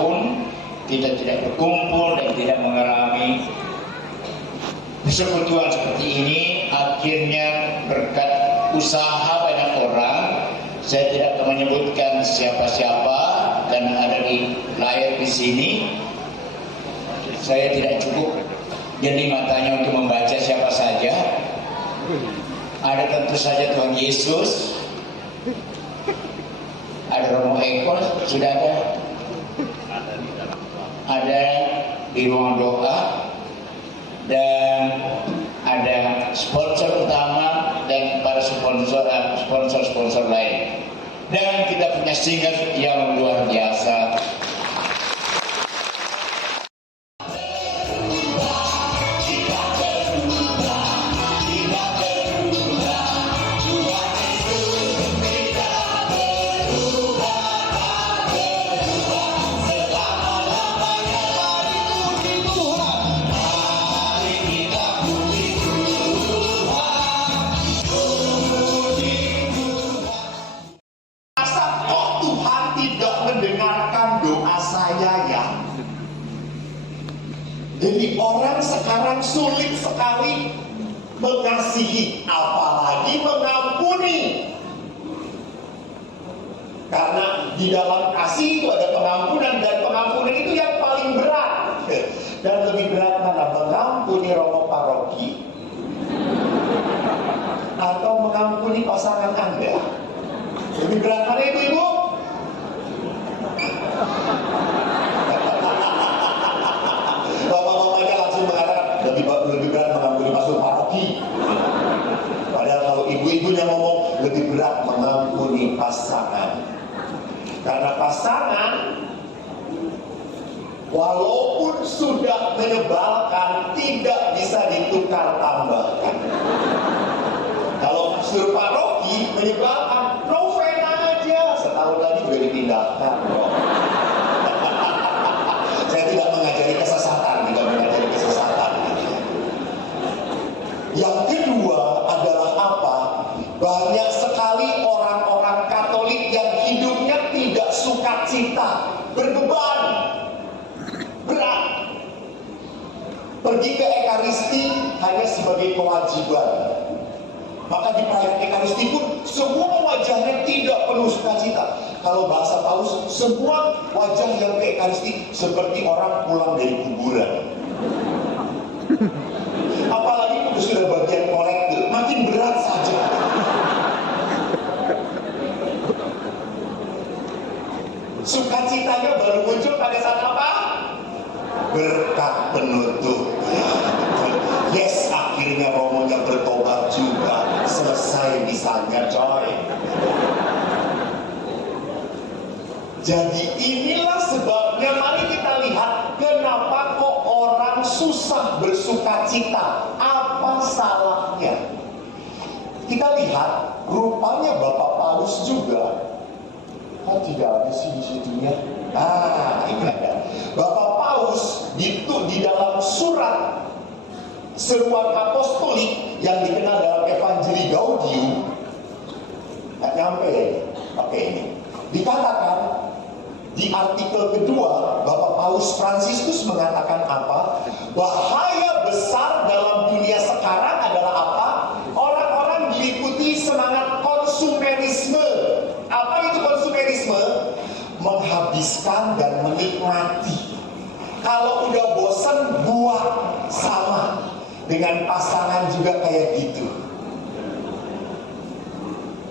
tahun kita tidak berkumpul dan tidak mengalami persekutuan seperti ini. Akhirnya berkat usaha banyak orang, saya tidak akan menyebutkan siapa-siapa karena ada di layar di sini. Saya tidak cukup jadi matanya untuk membaca siapa saja. Ada tentu saja Tuhan Yesus, ada Romo Eko, sudah ada di ruang doa, dan ada sponsor utama dan para sponsor lain. Dan kita punya singer yang luar biasa. Jadi orang sekarang sulit sekali mengasihi, apalagi mengampuni. Karena di dalam kasih itu ada pengampunan, dan pengampunan itu yang paling berat. Dan lebih berat mana? Mengampuni romo paroki atau mengampuni pasangan Anda? Lebih berat mana itu, Ibu? Bapak-bapaknya langsung mengatakan lebih berat mengampuni pastor paroki. Padahal kalau ibu-ibunya ngomong lebih berat mengampuni pasangan. Karena pasangan walaupun sudah menyebalkan tidak bisa ditukar tambahkan. Kalau pastor paroki menyebalkan, novena aja, setahun lagi juga dipindahkan. Saya tidak mengajari kesesatan, Yang kedua adalah apa? Banyak sekali orang-orang Katolik yang hidupnya tidak sukacita, berbeban, berat. Pergi ke Ekaristi hanya sebagai kewajiban. Maka di perayaan Ekaristi pun semua wajahnya tidak penuh sukacita. Kalau bahasa Paus, semua wajah yang ke Ekaristi seperti orang pulang dari kuburan. Apalagi kalau sudah bagian kolektif, makin berat saja. Sukacitanya baru muncul pada saat apa? Berkat penutup. Yes, akhirnya romonya bertobat juga. Selesai misalnya, coy. Jadi inilah sebabnya, mari kita lihat kenapa kok orang susah bersukacita. Apa salahnya? Kita lihat, rupanya Bapak Paus juga. Tidak ada sih di situnya. Ini ada. Bapak Paus di dalam surat seruan apostolik yang dikenal dalam Evangelii Gaudium, nggak nyampe pakai ini. Dikatakan di artikel kedua, Bapak Paus Fransiskus mengatakan apa? Bahaya besar dalam dunia sekarang adalah apa? Orang-orang diikuti semangat konsumerisme. Apa itu konsumerisme? Menghabiskan dan menikmati. Kalau udah bosan, buat. Sama dengan pasangan juga kayak gitu.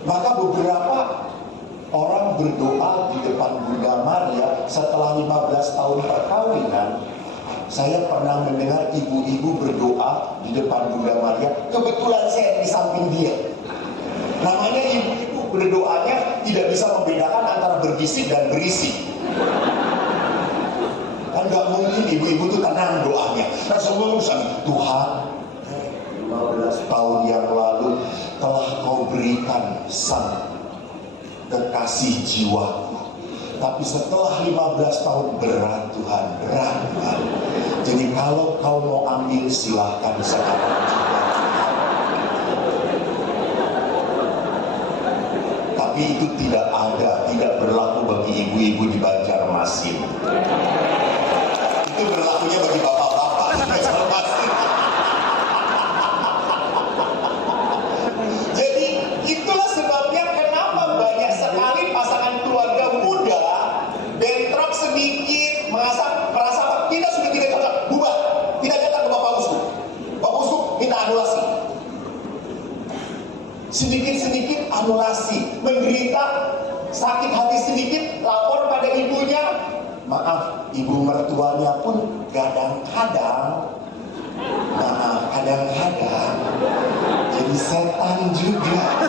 Maka beberapa orang berdoa di depan Bunda Maria setelah 15 tahun perkawinan. Saya pernah mendengar ibu-ibu berdoa di depan Bunda Maria. Kebetulan saya di samping dia. Namanya ibu-ibu berdoanya tidak bisa membedakan antara berbisik dan berisik. Kan gak mungkin ibu-ibu itu tenang doanya. Langsung ngomong, Tuhan, 15 tahun yang lalu telah kau berikan sang kekasih jiwaku. Tapi setelah 15 tahun berat Tuhan, berat Tuhan. Jadi kalau kau mau ambil silahkan sekarang. Tapi itu tidak ada, tidak berlaku bagi ibu-ibu di Banjarmasin. lagunya bagi bapak-bapak. Jadi itulah sebabnya kenapa banyak sekali pasangan keluarga muda bentrok sedikit, merasa kita sudah tidak cocok, bubar, tidak datang ke Bapak Uskup. Bapak Uskup minta anulasi. Sedikit-sedikit anulasi, menderita, sakit hati sedikit, lapor pada ibunya. Maaf, ibu mertuanya pun kadang-kadang jadi setan juga.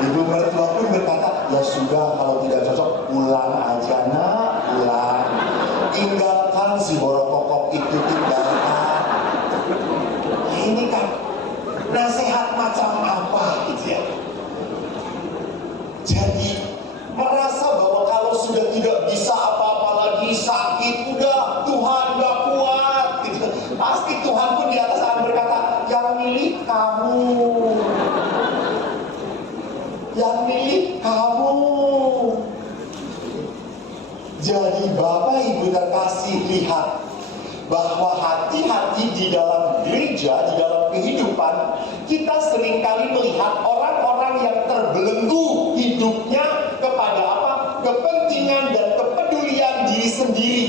Ibu mertua pun berkata, ya sudah, kalau tidak cocok pulang aja nak, pulang. Tinggalkan si borokokok itu, tinggalkan. Ini kan nasihat macam apa gitu ya. Jadi merasa bahwa kalau sudah tidak bisa apa-apa lagi, sakit, udah Tuhan gak kuat gitu. Pasti Tuhan pun di atas akan berkata, yang milih kamu, yang milih kamu. Jadi Bapak Ibu terkasih, lihat bahwa hati-hati di dalam gereja, di dalam kehidupan, kita seringkali melihat orang-orang yang terbelenggu hidupnya kepada apa? Kepentingan dan kepedulian diri sendiri.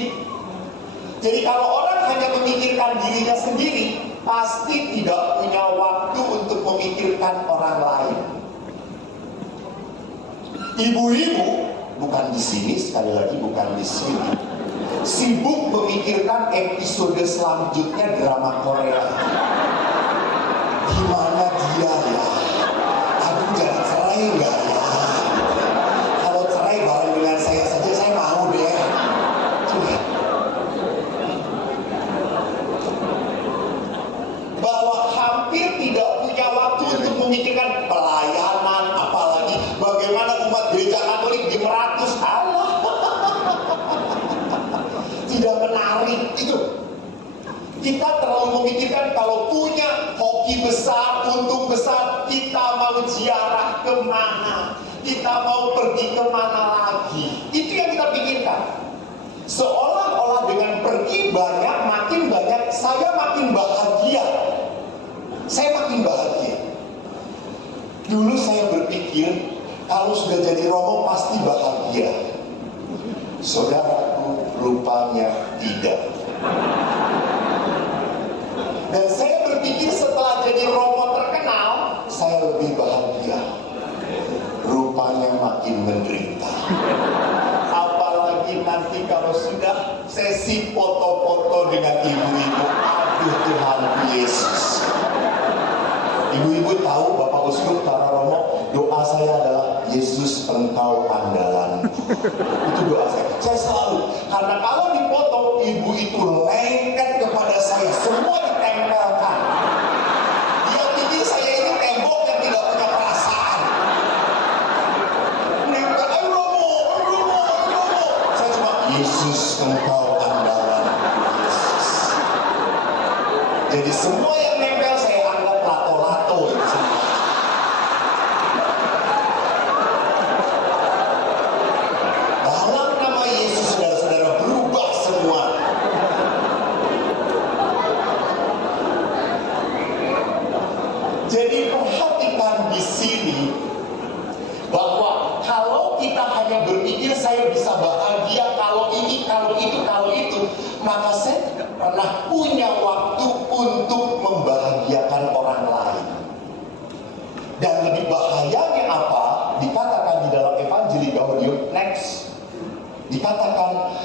Jadi kalau orang hanya memikirkan dirinya sendiri, pasti tidak punya waktu untuk memikirkan orang lain. Ibu-ibu, bukan di sini, sekali lagi bukan di sini, sibuk memikirkan episode selanjutnya drama Korea. Gimana dia ya? Aduh, jadi cerai enggak ya? Kalau cerai bareng dengan saya saja, saya mau deh. Bahwa hampir tidak punya waktu untuk memikirkan pelayanan, apalagi bagaimana umat gereja Katolik di Meratus. Allah, tidak menarik itu. Kita terlalu memikirkan kalau punya hoki besar, untung besar, kita mau ziarah kemana, kita mau pergi kemana lagi. Itu yang kita pikirkan. Seolah-olah dengan pergi banyak, makin banyak, saya makin bahagia. Saya makin bahagia. Dulu saya berpikir kalau sudah jadi romo pasti bahagia. Saudaraku, rupanya tidak. Dan saya berpikir setelah jadi romo terkenal, saya lebih bahagia. Rupanya makin menderita. Apalagi nanti kalau sudah sesi foto-foto dengan ibu-ibu. Aduh Tuhan Yesus. Ibu-ibu tahu Bapak Uskup para romo, doa saya adalah Yesus engkau andalanku. Itu doa saya. Saya selalu, karena kalau dipoto ibu itu lengket kepada saya, semua ditempelkan. Dia pikir saya ini tembok yang tidak punya perasaan. Nempel, ayo romo. Saya cuma, Yesus engkau andalanku, Yesus. Jadi semua yang nempel saya anggap lato-lato. Dalam nama Yesus, saudara-saudara, berubah semua. Jadi perhatikan di sini bahwa kalau kita hanya berpikir saya bisa bahagia kalau ini, kalau itu, maka saya tidak pernah punya waktu untuk membahagiakan orang lain. Dan lebih bahayanya apa? Dikatakan di dalam Evangelii Gaudium, next, dikatakan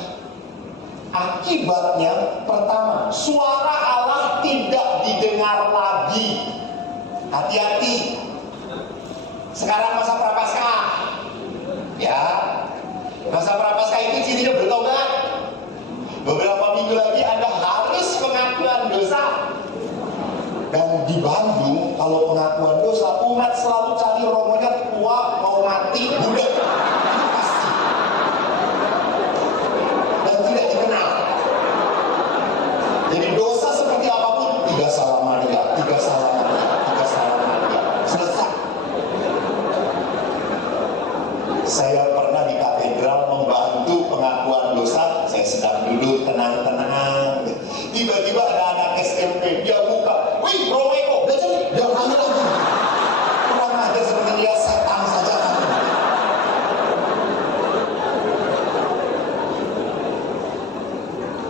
akibatnya pertama, suara Allah tidak didengar lagi. Hati-hati. Sekarang masa Prapaskah, ya, masa Prapaskah itu cirinya bertobat. Beberapa minggu lagi Anda harus pengakuan dosa. Dan di Bandung, kalau pengakuan dosa, umat selalu cari romonya tua, mau mati, budak. Pasti. Dan tidak dikenal. Jadi dosa seperti apapun, 3 salah Maria, 3 salah Maria, 3 salah Maria. Selesai. Saya pernah di katedral membantu pengakuan dosa. Saya sedang duduk tenang-tenang.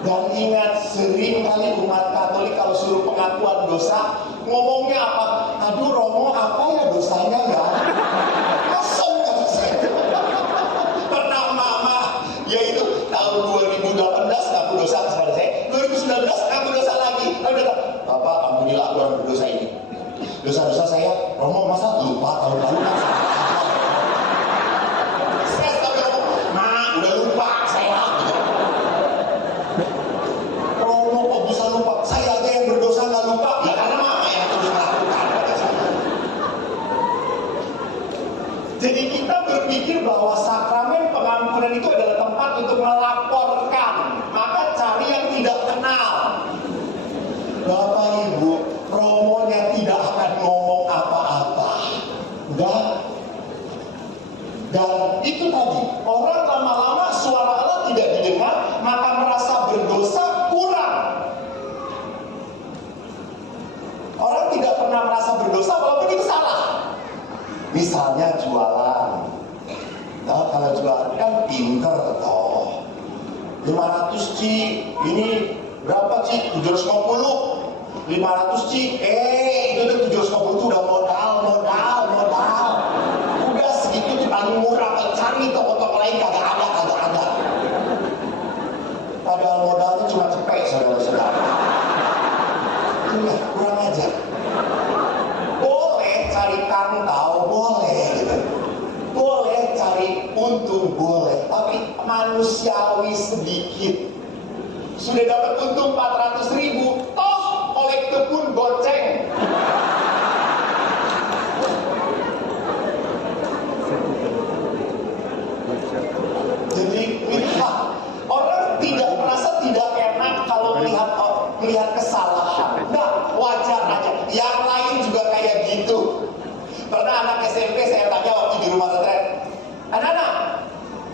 Dan ingat, sering kali umat Katolik kalau suruh pengakuan dosa, ngomongnya apa? Aduh Romo, apa ya dosanya ya? Kosong kata saya. Pernah mama, yaitu tahun 2018 ngaku dosa kepada saya, 2019 ngaku dosa lagi. Lalu dia kata, Bapak, ampunilah aku yang berdosa ini. Dosa-dosa saya, Romo masa lupa tahun lalu kan? Saya sampai ngomong, Mak, udah lupa saya. Romo kok bisa lupa? Saya aja yang berdosa nggak lupa. Ya karena mama yang terus melakukan pada saya. Jadi kita berpikir bahwa sakramen pengampunan itu adalah tempat untuk melaporkan. Maka cari yang tidak kenal. Bapak Ibu, Romonya tidak akan ngomong apa-apa. Enggak. Dan itu tadi, orang lama-lama suara Allah tidak didengar, maka merasa berdosa kurang. Orang tidak pernah merasa berdosa walaupun itu salah. Misalnya jualan. Nah, kalau jualan kan pinter toh. 500 Ci, ini berapa Ci? 750. 500 Ci, itu udah 750 itu udah modal. Udah segitu tuh paling murah. Cari toko-toko lain kagak ada. Padahal modalnya cuma cepet, saudara-saudara. Itulah, kurang ajar. Boleh cari kantau, boleh gitu. Boleh cari untung, boleh. Tapi manusiawi sedikit. Sudah dapat untung 400.000, toh kolektor pun goceng. Jadi lihat, orang tidak merasa tidak enak kalau melihat kesalahan. Nah, wajar aja. Yang lain juga kayak gitu. Pernah anak SMP saya tanya waktu di rumah retret, anak-anak,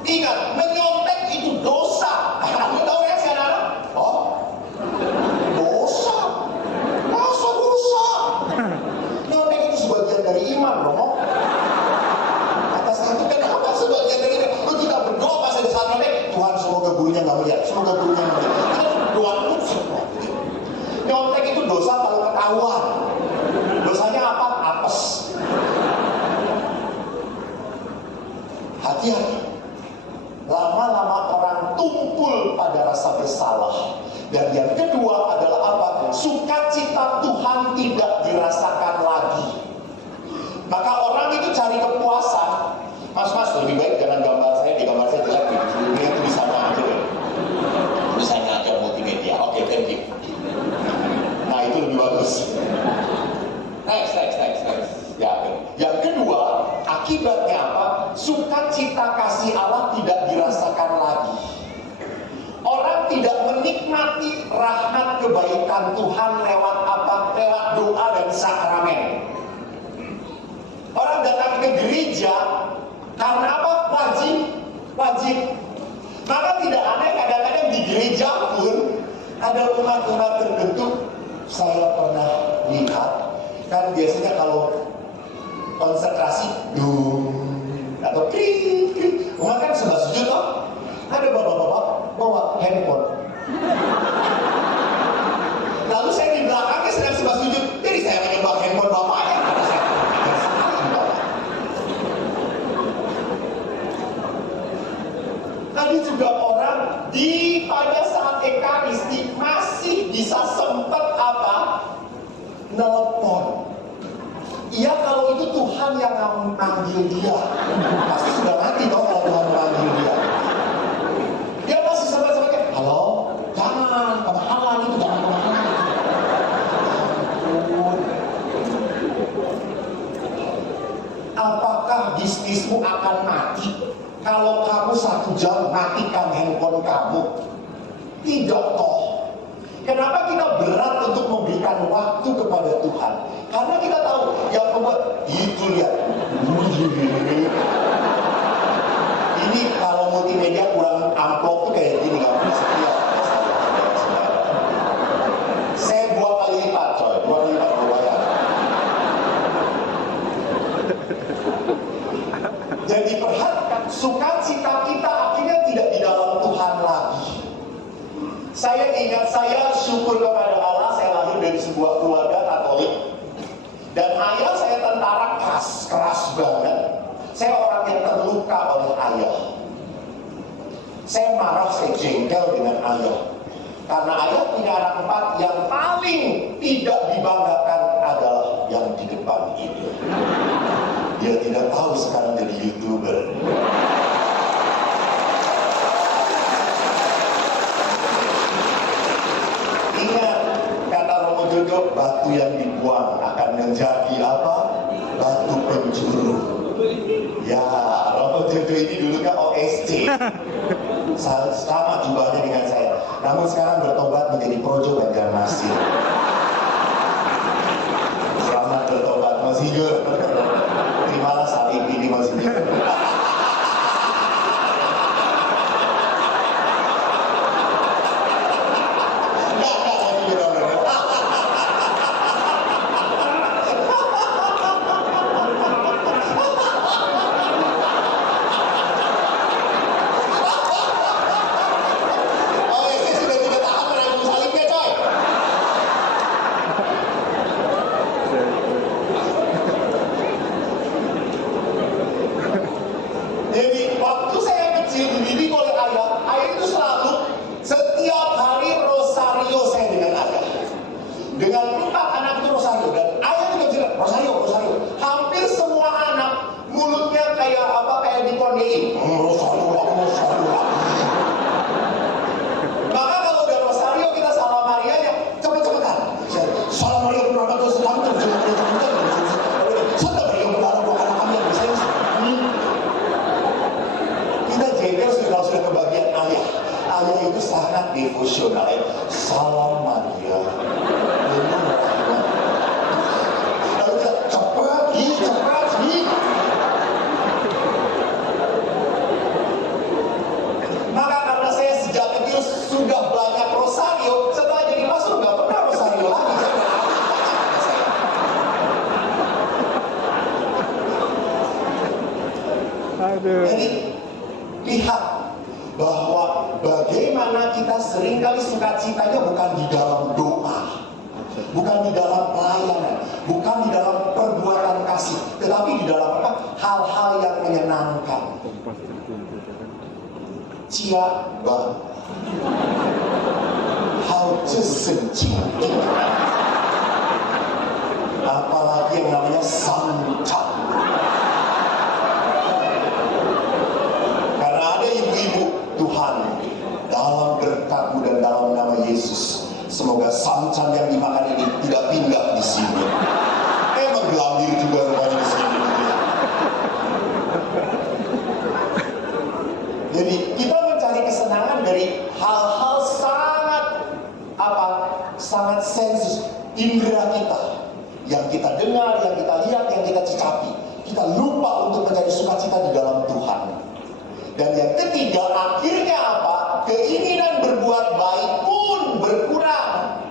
ingat menyontek itu dosa. Kamu tahu reaksi anak-anak? Oh, dosa? Masa dosa? Nyontek itu sebagian dari iman, Romo. Atas itu kenapa sebagian dari iman? Lu kita berdoa pas ada saat nyontek, Tuhan semoga gurunya nggak melihat, semoga gurunya nggak melihat. Kita berdoa terus semua. Nyontek itu dosa kalau ketahuan. Dosanya apa? Apes. Hati-hati. Lama-lama orang tumpul pada rasa bersalah. Dan yang kedua adalah apa? Sukacita Tuhan tidak dirasakan lagi. Maka orang itu cari kepuasan. Mas, lebih baik jangan gambar saya, di gambar saya jelek. Ini tulisannya aja. Tulisannya aja multimedia. Oke, thank you. Nah, itu lebih bagus. Next. Ya. Yang kedua, akibatnya apa? Sukacita kasih Allah tidak dirasakan lagi. Orang tidak menikmati rahmat kebaikan Tuhan lewat apa? Lewat doa dan sakramen. Orang datang ke gereja karena apa? Wajib. Maka tidak aneh kadang-kadang di gereja pun ada umat-umat tertentu. Saya pernah lihat, kan biasanya kalau konsentrasi atau krik, umat kan sebelah sujud toh. Ada bapak-bapak bawa handphone. Lalu saya di belakangnya sedang sebelah sujud, jadi saya menyembah handphone bapaknya. Tadi juga orang pada saat ekaristi masih bisa sempat apa? Nelpon. Iya, kalau itu Tuhan yang manggil dia, pasti sudah mati toh kalau Tuhan manggil dia. Dia masih sempat-sempatnya, halo, jangan kemahalan itu, jangan kemahalan. Apakah bisnismu akan mati kalau kamu 1 jam matikan handphone kamu? Tidak toh. Kenapa kita berat untuk memberikan waktu kepada Tuhan? Karena kita tahu yang membuat itu lihat. Ini kalau multimedia kurang amplop tuh kayak gini, nggak bisa lihat. Saya 2 kali lipat, coy. 2 kali lipat berbayar. Jadi perhatikan, sukacita kita akhirnya tidak di dalam Tuhan lagi. Saya ingat, saya syukur kepada Allah, saya lahir dari sebuah keluarga Katolik. Dan ayah saya tentara keras banget. Saya orang yang terluka oleh ayah. Saya marah, saya jengkel dengan ayah. Karena ayah punya anak 4 yang paling tidak dibanggakan adalah yang di depan ini. Dia tidak tahu sekarang jadi YouTuber. Ingat, kata Romo Jojo, batu yang dibuang akan menjadi apa? Batu penjuru. Ya, Romo Jojo ini dulu kan OSC. Sama jumlahnya dengan saya. Namun sekarang bertobat menjadi Projo Banjarmasin. Selamat bertobat, Mas Hijur. Terimalah salib ini, Mas Hijur. Jadi waktu saya kecil dididik oleh ayah itu selalu setiap hari rosario saya dengan ayah. Dengan 4 anak itu rosario, dan ayah juga bilang rosario. Hampir semua anak mulutnya kayak apa, kayak dikondein. Rosario. Maka kalau udah rosario kita salam Marianya cepet-cepetan. Salam Maria berapa tuh sedang Santa Maria berapa anak kami yang bisa. Kita jengkel sudah kebagian ayah. Ayah itu sangat devosional. Salam Maria. Lalu kita cepat. Maka karena saya sejak kecil sudah banyak rosario, setelah jadi pastor nggak pernah rosario lagi. Jadi lihat bahwa bagaimana kita seringkali sukacitanya bukan di dalam doa, bukan di dalam pelayanan, bukan di dalam perbuatan kasih, tetapi di dalam apa? Hal-hal yang menyenangkan. Ciaba, hal sesenci, apalagi yang namanya santan. Karena ada ibu-ibu, Tuhan, dalam berkat-Mu dan dalam nama Yesus, semoga santan yang dimakan ini tidak pindah di sini. Gelambir juga rupanya di sini. Jadi kita mencari kesenangan dari hal-hal sangat sensus indera kita, yang kita dengar, yang kita lihat, yang kita cicapi. Kita lupa untuk mencari sukacita di dalam Tuhan. Dan yang ketiga, akhirnya apa? Keinginan berbuat baik pun berkurang.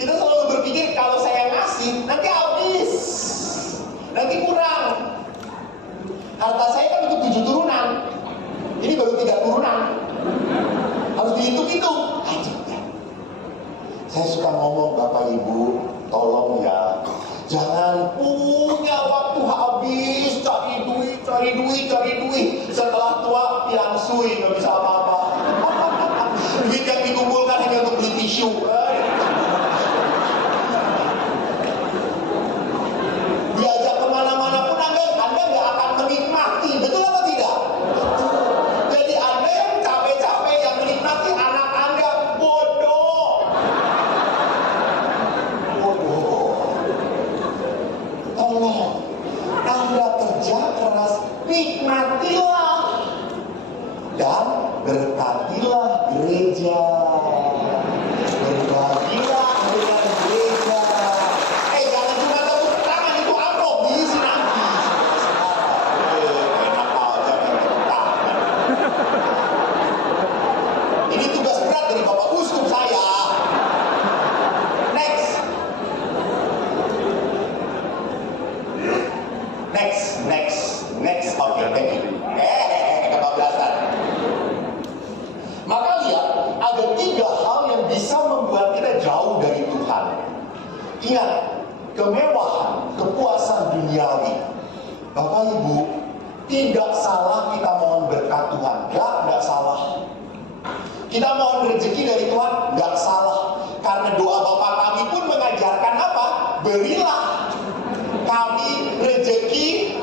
Kita selalu berpikir kalau saya ngasih nanti habis, nanti kurang. Harta saya kan untuk 7 turunan, ini baru 3 turunan, harus dihitung-hitung. Saya suka ngomong, Bapak Ibu, tolong ya, jangan punya waktu habis cari duit, setelah tua piansui, nggak bisa apa-apa. Duit yang dikumpulkan hanya untuk beli tisu. Diajak kemana-mana pun Anda nggak akan menikmati, betul apa tidak? Jadi Anda yang capek-capek yang menikmati, anak Anda bodoh. Tolong, Anda kerja keras, nikmatilah dan berkatilah gereja. Berbagilah dengan gereja. Jangan cuma tepuk tangan, itu amplop diisi nanti. Enak aja tepuk tangan. Ini tugas berat dari Bapak Uskup saya. Next. Oke, thank you. Kebablasan. Maka lihat, Ada 3 hal yang bisa membuat kita jauh dari Tuhan. Ingat, kemewahan, kepuasan duniawi. Bapak Ibu, tidak salah kita mohon berkat Tuhan. Enggak salah. Kita mohon rezeki dari Tuhan, enggak salah. Karena doa Bapa kami pun mengajarkan apa? Berilah kami rezeki.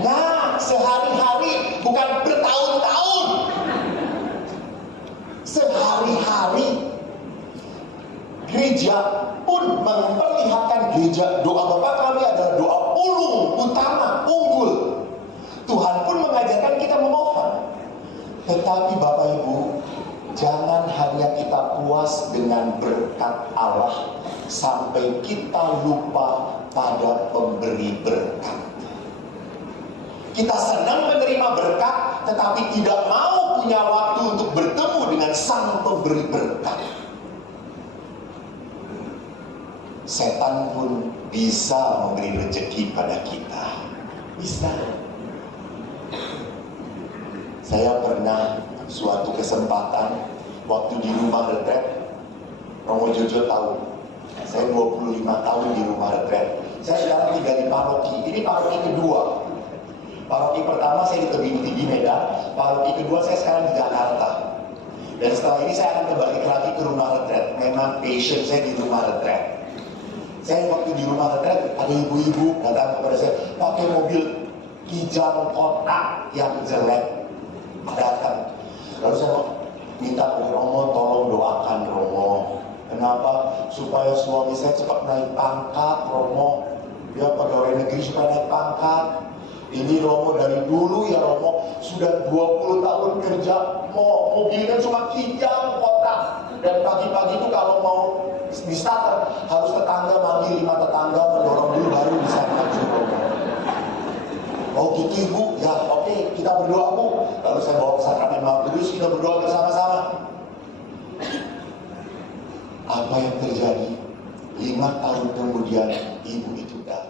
Nah, sehari-hari, bukan bertahun-tahun. Sehari-hari. Gereja pun memperlihatkan doa Bapa kami adalah doa utama, unggul. Tuhan pun mengajarkan kita memohon. Tetapi Bapak Ibu, jangan hanya kita puas dengan berkat Allah sampai kita lupa pada pemberi berkat. Kita senang menerima berkat, tetapi tidak mau punya waktu untuk bertemu dengan Sang Pemberi berkat. Setan pun bisa memberi rezeki pada kita. Bisa. Saya pernah suatu kesempatan waktu di rumah retret, Romo Jojo tahu, saya 25 tahun di rumah retret. Saya sekarang tinggal di paroki. Ini paroki kedua. Paroki pertama saya di Tebing Tinggi Medan, paroki kedua saya sekarang di Jakarta. Dan setelah ini saya akan kembali lagi ke rumah retret. Memang passion saya di rumah retret. Saya waktu di rumah retret, ada ibu-ibu datang kepada saya pakai mobil kijang kotak yang jelek. Datang. Lalu saya minta ke Romo, tolong doakan Romo. Kenapa? Supaya suami saya cepat naik pangkat, Romo. Dia pegawai negeri supaya naik pangkat. Ini Romo dari dulu ya Romo, sudah 20 tahun kerja, mobilnya cuma kijang kotak. Dan pagi-pagi itu kalau mau di starter, harus tetangga manggil 5 tetangga mendorong dulu baru bisa maju Romo. Oh gitu Ibu, ya oke, kita berdoa Bu. Lalu saya bawa ke sakramen Maha Kudus, kita berdoa bersama-sama. Apa yang terjadi? 5 tahun kemudian ibu itu datang.